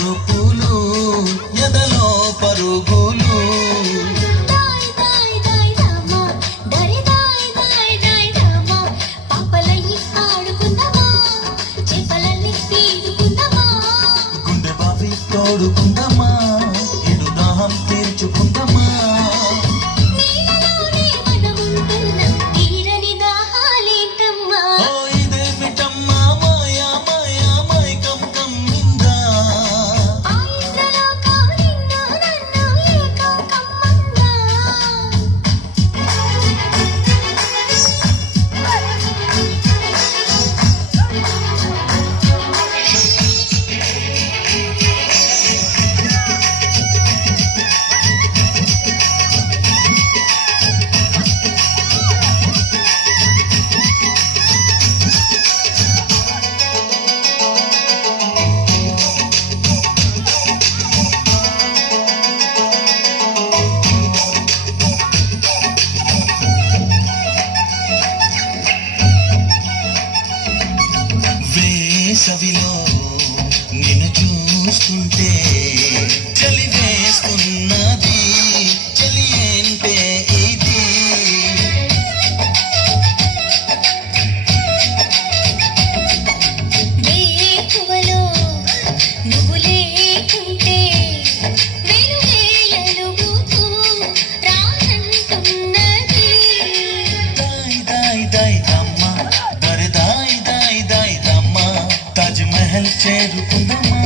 మెరుపులు ఎదలో పరుగులు గుండె బావి తోడుకుందమా ఇడు దాహం తీర్చుకుందమా వేసవిలో నిన్ను చూస్తుంటే చలి వేస్తున్నది చలి ఏంటే ఇది వేకువలో నువ్వు లేకుంటే వెలుగేయలుగుతూ రానంటున్నది దాయి దాయి దాయి దమ్మ దరి దాయి దాయి దాయి దమ్మ తాజ్ మహల్ చేరుకుందమా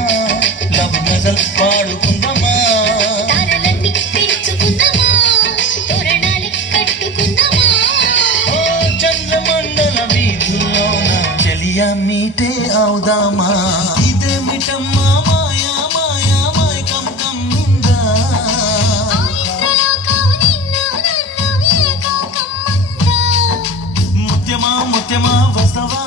లవ్ గజల్ పాడుకుందమా తారలన్నీ పెంచుకుందామా తోరణాలు కట్టుకుందామా ఓ చంద్రమండల వీధుల్లోన చెలియా మీటే అవుదామా ఇదేమిటమ్మా మాయా మాయా మైకం కమ్మిందా ఆ ఇంద్రలోకం నిన్ను నన్ను ఏకం కమ్మందా ముత్యమా ముత్యమా వస్తవా